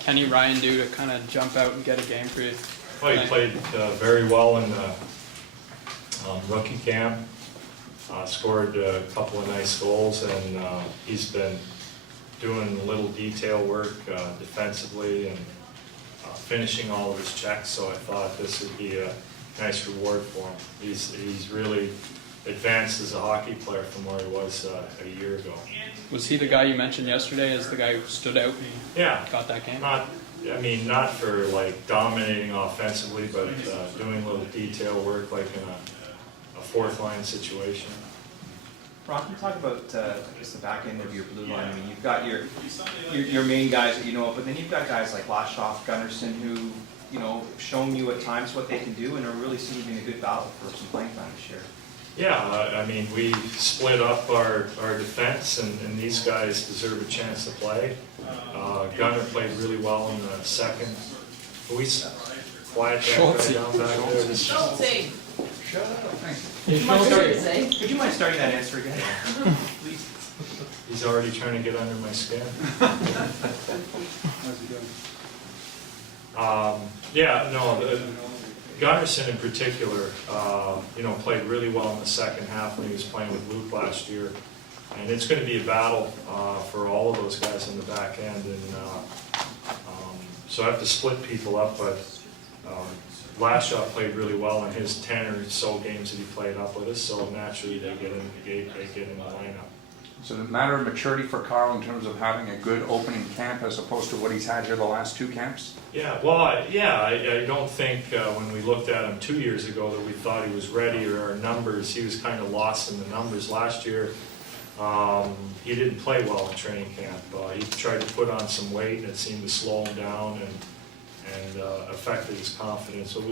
Kenny Ryan do to kind of jump out and get a game for you? Well, he played very well in the rookie camp, scored a couple of nice goals, and he's been doing a little detail work defensively and finishing all of his checks, so I thought this would be a nice reward for him. He's really advanced as a hockey player from where he was a year ago. Was he the guy you mentioned yesterday as the guy who stood out and got that game? Not for like dominating offensively, but doing a little detail work like in a fourth line situation. Ron, can you talk about I guess the back end of your blue line? I mean, you've got your main guys that you know of, but then you've got guys like Lashoff, Gunnarsson, who shown you at times what they can do and are really seeming to be in a good battle for some playing time this year. Yeah, I mean, we split up our defense, and these guys deserve a chance to play. Gunnar played really well in the second. Can we quiet that guy down back there? Schultz. Shut up, thanks. Could you mind starting that answer again? Please. He's already trying to get under my skin. How's he doing? Gunnarsson in particular, played really well in the second half when he was playing with Luke last year. And it's going to be a battle for all of those guys in the back end. And so I have to split people up, but Lashoff played really well in his 10 or so games that he played up with us, so naturally they get in the lineup. So the matter of maturity for Carl in terms of having a good opening camp as opposed to what he's had here the last two camps? Yeah, well, I don't think when we looked at him 2 years ago that we thought he was ready, or our numbers, he was kind of lost in the numbers. Last year, he didn't play well in training camp. He tried to put on some weight and it seemed to slow him down and affected his confidence. So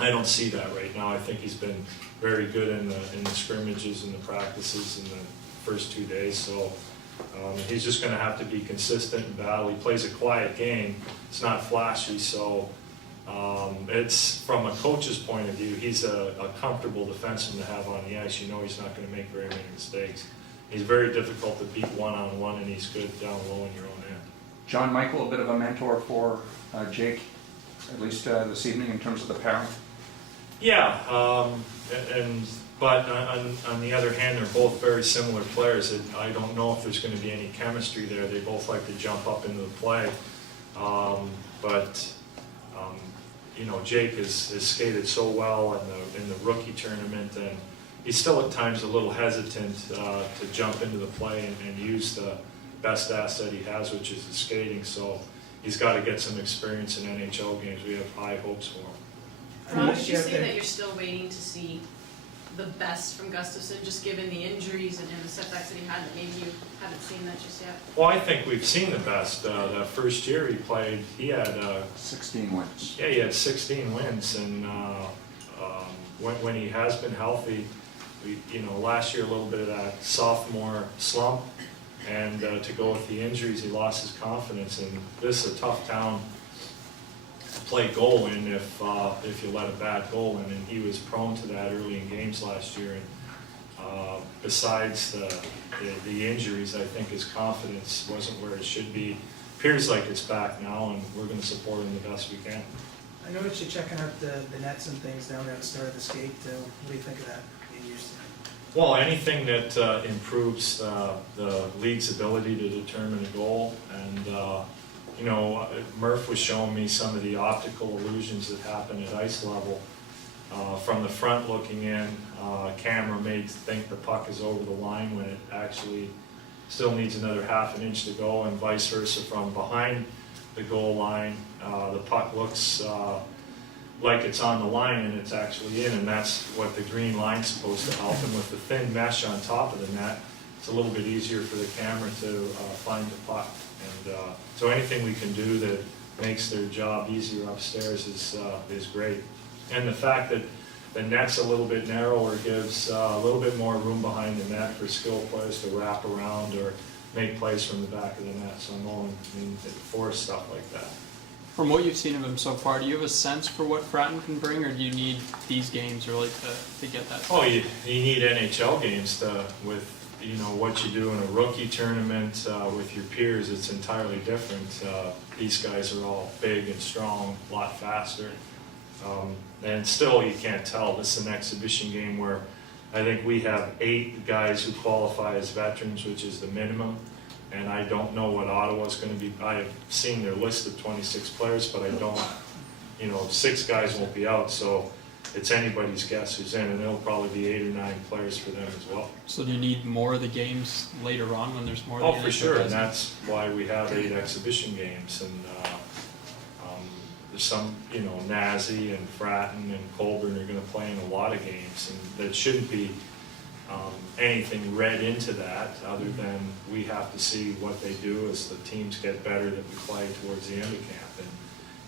I don't see that right now. I think he's been very good in the scrimmages and the practices in the first 2 days. So he's just going to have to be consistent in battle. He plays a quiet game. It's not flashy, so it's from a coach's point of view, he's a comfortable defenseman to have on the ice. You know he's not going to make very many mistakes. He's very difficult to beat one-on-one, and he's good down low in your own end. John Michael, a bit of a mentor for Jake, at least this evening in terms of the pairing? Yeah, but on the other hand, they're both very similar players. I don't know if there's going to be any chemistry there. They both like to jump up into the play. Jake has skated so well in the rookie tournament, and he's still at times a little hesitant to jump into the play and use the best asset he has, which is the skating. So he's got to get some experience in NHL games. We have high hopes for him. Ron, would you say that you're still waiting to see the best from Gustafsson, just given the injuries and the setbacks that he had, that maybe you haven't seen that just yet? Well, I think we've seen the best. That first year he played, he had 16 wins. Yeah, he had 16 wins, and when he has been healthy, last year a little bit of that sophomore slump, and to go with the injuries, he lost his confidence. And this is a tough town to play goal in if you let a bad goal in, and he was prone to that early in games last year. And besides the injuries, I think his confidence wasn't where it should be. Appears like it's back now, and we're going to support him the best we can. I noticed you checking out the nets and things down there at the start of the skate. What do you think of that being used? Well, anything that improves the league's ability to determine a goal, and Murph was showing me some of the optical illusions that happen at ice level. From the front looking in, camera made to think the puck is over the line when it actually still needs another half an inch to go, and vice versa from behind the goal line. The puck looks like it's on the line and it's actually in, and that's what the green line's supposed to help. And with the thin mesh on top of the net, it's a little bit easier for the camera to find the puck. And so anything we can do that makes their job easier upstairs is great. And the fact that the net's a little bit narrower gives a little bit more room behind the net for skilled players to wrap around or make plays from the back of the net. So I'm all in for stuff like that. From what you've seen of him so far, do you have a sense for what Fratton can bring, or do you need these games really to get that? Oh, you need NHL games with what you do in a rookie tournament with your peers. It's entirely different. these guys are all big and strong, a lot faster. And still, you can't tell. This is an exhibition game where I think we have 8 guys who qualify as veterans, which is the minimum. And I don't know what Ottawa's going to be. I have seen their list of 26 players, but I don't, 6 guys won't be out. So it's anybody's guess who's in, and it'll probably be 8 or 9 players for them as well. So do you need more of the games later on when there's more? Oh, than for sure, and that's why we have 8 exhibition games, and there's some, Nazi and Fratton and Colburn are gonna play in a lot of games, and there shouldn't be anything read into that, other than we have to see what they do as the teams get better that we play towards the end of camp. And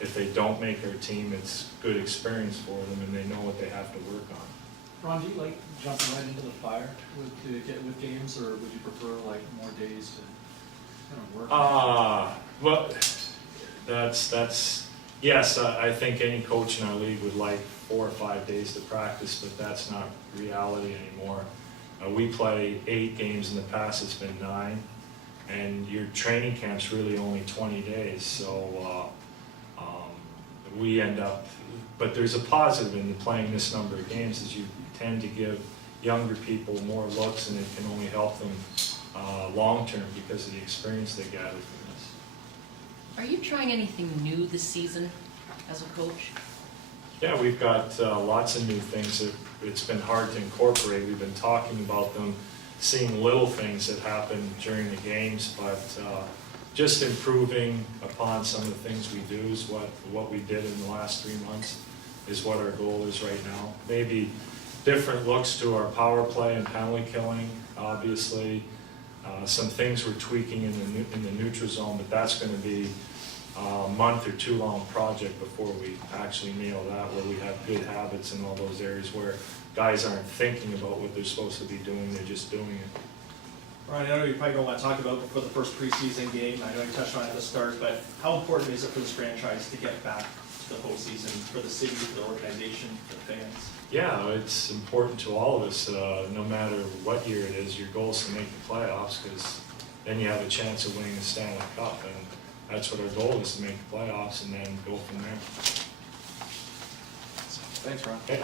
if they don't make our team, it's good experience for them, and they know what they have to work on. Ron, do you like jumping right into the fire with games, or would you prefer like more days to kind of work? Well, yes, I think any coach in our league would like 4 or 5 days to practice, but that's not reality anymore. We play 8 games in the past, it's been 9, and your training camp's really only 20 days, so we end up, but there's a positive in playing this number of games, is you tend to give younger people more looks, and it can only help them long-term because of the experience they gather from this. Are you trying anything new this season as a coach? Yeah, we've got lots of new things that it's been hard to incorporate. We've been talking about them, seeing little things that happen during the games, but just improving upon some of the things we do is what we did in the last 3 months is what our goal is right now. Maybe different looks to our power play and penalty killing, obviously. Some things we're tweaking in the neutral zone, but that's going to be a month or 2 long project before we actually nail that, where we have good habits in all those areas where guys aren't thinking about what they're supposed to be doing, they're just doing it. Ryan, I know you probably don't want to talk about before the first preseason game. I know you touched on it at the start, but how important is it for this franchise to get back to the postseason, for the city, for the organization, for the fans? Yeah, it's important to all of us, no matter what year it is. Your goal is to make the playoffs, because then you have a chance of winning the Stanley Cup, and that's what our goal is, to make the playoffs and then go from there. Thanks, Ron. Okay.